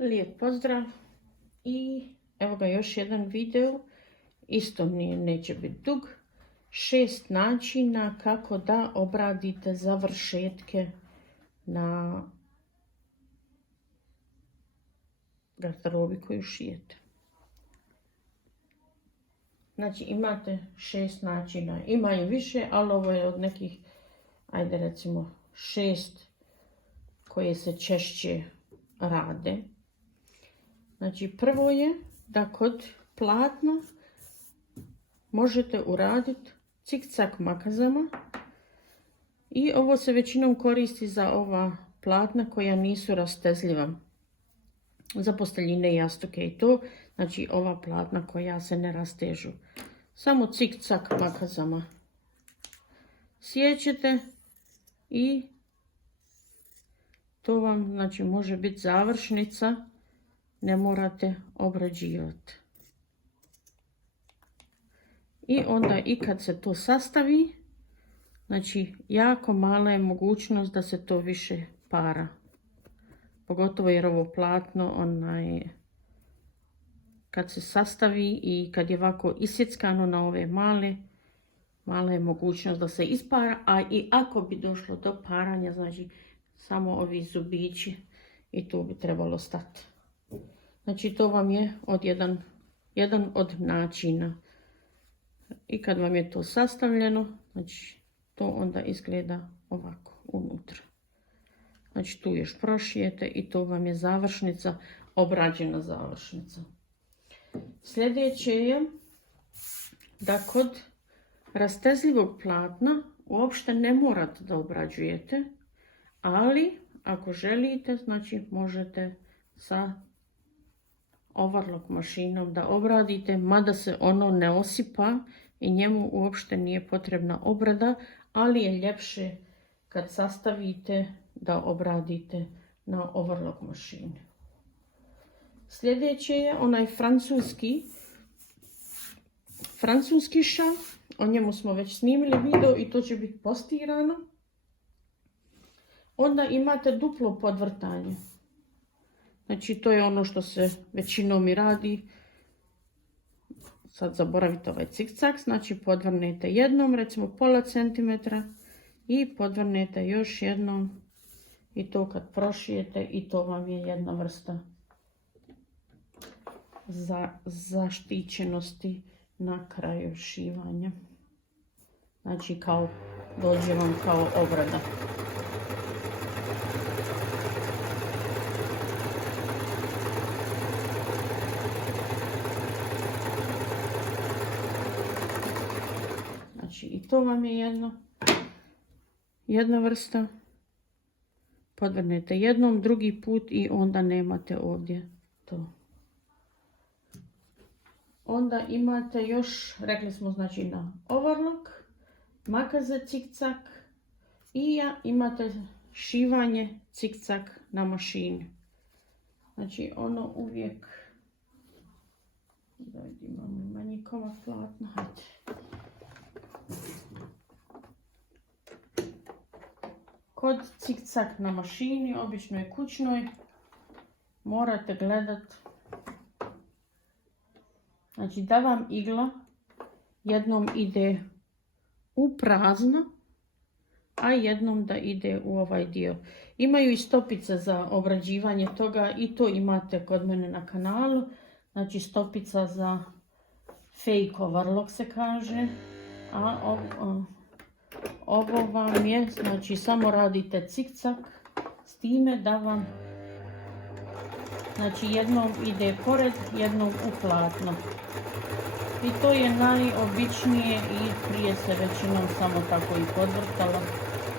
Lijep pozdrav i evo ga još jedan video, isto neće biti dug. 6 načina kako da obradite završetke na garderobi koju šijete. Znači imate 6 načina, imaju više, ali ovo je od nekih, ajde recimo 6 koje se češće rade. Znači prvo je da kod platna možete uraditi cikcak makazama i ovo se većinom koristi za ova platna koja nisu rastezljiva. Za posteljine, jastuke i to, znači ova platna koja se ne rastežu. Samo cikcak makazama sjećete i to vam znači može biti završnica, ne morate obrađivati. I onda i kad se to sastavi, znači jako mala je mogućnost da se to više para. Pogotovo jer ovo platno, kad se sastavi i kad je ovako isjeckano na ove mala je mogućnost da se ispara, a i ako bi došlo do paranja, znači samo ovi zubići i to bi trebalo stati. Znači to vam je jedan od načina. I kad vam je to sastavljeno, znači to onda izgleda ovako unutra. Znači tu još prošijete i to vam je završnica, obrađena završnica. Sljedeće je da kod rastezljivog platna uopšte ne morate da obrađujete, ali ako želite, znači možete sa overlock mašinom da obradite, mada se ono ne osipa i njemu uopšte nije potrebna obrada, ali je ljepše kad sastavite da obradite na overlock mašini. Sljedeće je onaj francuski šal, o njemu smo već snimili video i to će biti postirano. Onda imate duplo podvrtanje. Znači to je ono što se većinom i radi. Sad zaboravite ovaj cikcak, znači podvrnete jednom, recimo pola centimetra i podvrnete još jednom i to kad prošijete i to vam je jedna vrsta zaštićenosti na kraju šivanja. Znači kao dođe vam kao obrada. Znači i to vam je jedna vrsta. Podvrnete jednom, drugi put i onda nemate ovdje to. Onda imate još, rekli smo znači na overlock, makaze cikcak i imate šivanje cikcak na mašini. Znači ono uvijek, da imamo manji komad platna, hajde. Kod cikcak na mašini, običnoj kućnoj, morate gledati, znači da vam igla jednom ide u prazno, a jednom da ide u ovaj dio. Imaju i stopice za obrađivanje toga i to imate kod mene na kanalu. Znači stopica za fake overlock se kaže, a ovo vam je, znači samo radite cikcak s time da vam, znači jednom ide pored, jednom u platno. I to je najobičnije i prije se većinom samo tako i podvrtalo,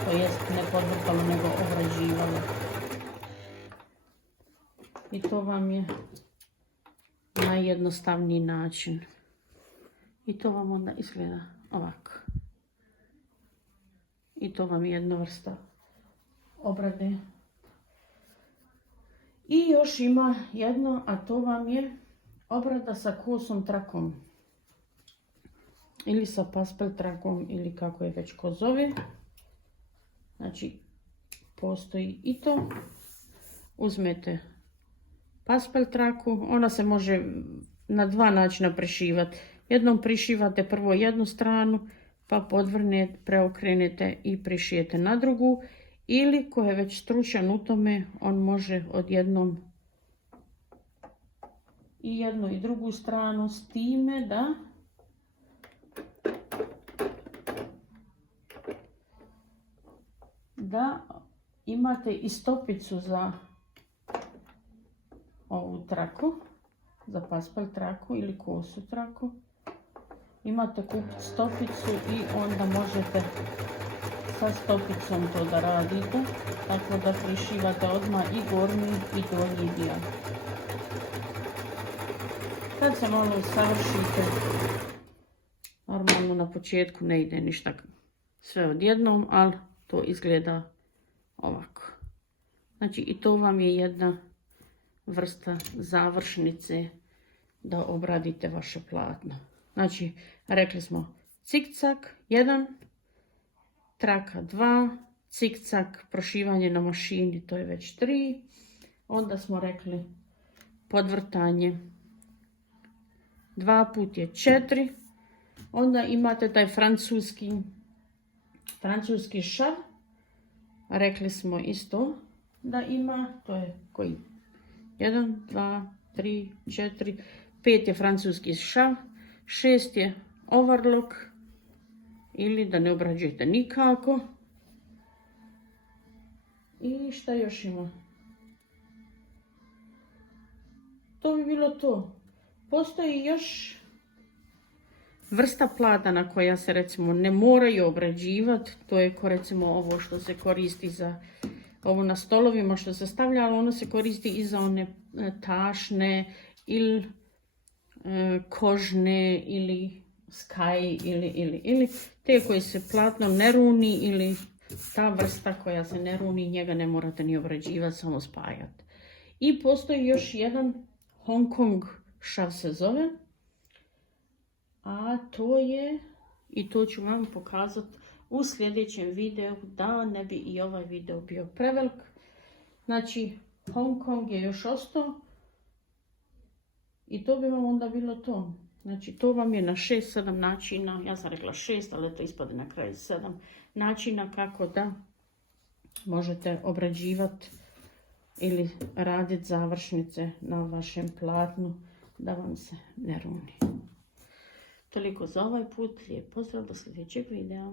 to jest ne podvrtalo nego obrađivalo. I to vam je najjednostavniji način. I to vam onda izgleda ovako. I to vam je jedna vrsta obrade. I još ima jedno, a to vam je obrada sa kosom trakom. Ili sa paspel trakom, ili kako je već ko zove. Znači, postoji i to. Uzmete paspel traku. Ona se može na dva načina prišivati. Jednom prišivate prvo jednu stranu, pa podvrnete, preokrenete i prišijete na drugu. Ili ko je već stručan u tome, on može odjednom i jednu i drugu stranu, s time da imate i stopicu za ovu traku, za paspel traku ili kosu traku. Imate kupiti stopicu i onda možete sa stopicom to da radite, tako da prišivate odmah i gornji i donji dio. Kad se malo usavršite, normalno na početku ne ide ništa sve odjednom, ali to izgleda ovako. Znači i to vam je jedna vrsta završnice da obradite vaše platno. Znači rekli smo cikcak 1, traka 2, cikcak prošivanje na mašini, to je već 3. Onda smo rekli podvrtanje 2 put je 4. Onda imate taj francuski šav. Rekli smo isto da ima, to je koji? 1, 2, 3, 4, 5 je francuski šav, 6 je overlock ili da ne obrađujete nikako. I šta još ima? To bi bilo to. Postoji još vrsta platana koja se recimo ne moraju obrađivati. To je ko recimo ovo što se koristi za ovo na stolovima što se stavlja, ali ono se koristi i za one tašne ili kožne ili sky ili te koji se platno ne runi ili ta vrsta koja se ne runi, njega ne morate ni obrađivati, samo spajati. I postoji još jedan Hong Kong šav se zove, a to je, i to ću vam pokazati u sljedećem videu da ne bi i ovaj video bio prevelik. Znači Hong Kong je još ostao i to bi vam onda bilo to. Znači to vam je na 6-7 načina, ja sam rekla 6, ali to ispade na kraju 7 načina kako da možete obrađivati ili raditi završnice na vašem platnu da vam se ne runi. Toliko za ovaj put, lijep pozdrav do sljedećeg videa.